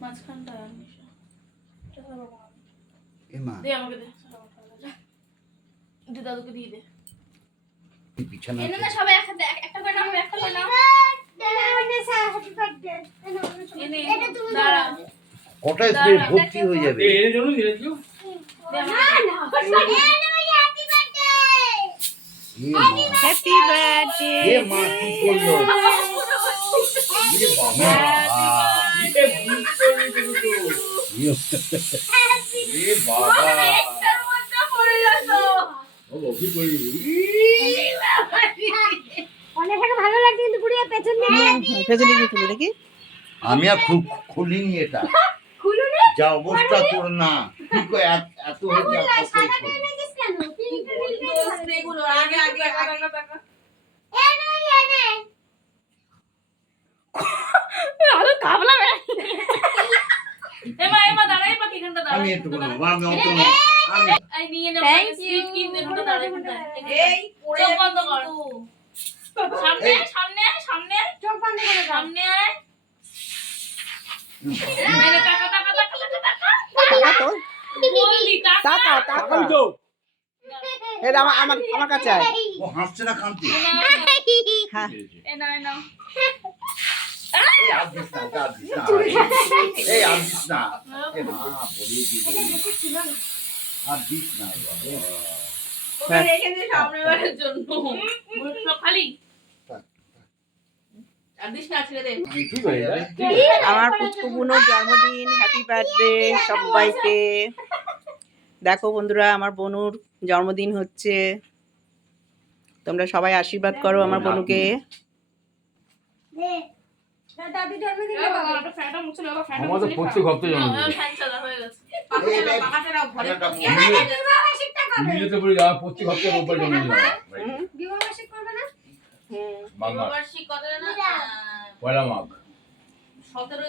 মাঝখানটা নিশা এমা দে আমাকে দে দে দাদুকে দিয়ে দে বিছানা এনে না সবাই একসাথে একটা করে নাও একটা করে নাও এনে দাঁড়া কটা স্প্রে ভর্তি হয়ে যাবে এর জন্য দিলে দিও হ্যাপি বার্থডে এ মা কি করলো এ বাবা দিতে ভুল করে দিল তো এ বাবা একটার মধ্যে পড়ে গেল ও বকি কই অনেক ভালো লাগছে কিন্তু গুড়িয়া পেছন দিয়ে পেছনে গিয়ে খুলে দেখি আমি আর খুলিনি এটা খুলুনি যা অবস্থা তোর না কি কই এত হচ্ছে আর কতই সাদা করবো? এনেছিস কেন পিঙ্ক দোস্ত এগুলো আগে আগে টাকা এনে আরে কাবলা রে এমা দাঁড়াই পাকি এখানটা দাঁড়া আমি একটু বলবো আমি অত না আমি আই নিয়ে নে Thank সুইট you. কিনতে এখানটা দাঁড়াই এখানটা এই পড়ে চোখ বন্ধ কর সামনে সামনে সামনে চোখ বন্ধ করে দাও সামনে আয় মেরে টাকা টাকা টাকা টাকা টাকা তো বললি টাকা টাকা টাকা তো এই আমার কাছে আয় ও হাসছে না কাঁদছে হ্যাঁ এনা এই আর দিস না ওটা আর দিস না এই আর দিস না এ মা বলিয়ে দিল আর দিস না বাবা। ওটা রেখে দে সামনের বারের জন্য মুখটা খালি আর দিস না ছেড়ে দে ঠিক হয়ে যাবে আমার পুচকু বোনের জন্মদিন হ্যাপি বার্থডে সবাইকে দেখো বন্ধুরা আমার বনুর জন্মদিন হচ্ছে তোমরা সবাই আশীর্বাদ করো আমার বনুকে দে দাদি জন্মদিন বাবা ফ্যানটা মুছে দাও ফ্যানটা আমাদের প্রত্যেক হপ্তাহে জন্মদিন ফ্যান চালা হয়ে গেছে পাকাটা ঘরে বিবাহবার্ষিকটা কবে মিলেতে বলি যাওয়া প্রত্যেক হপ্তাহে রোববার জন্মদিন বিবাহবার্ষিক করবে না মাঘ মাস বার্ষিক কত না পয়লা মাঘ 17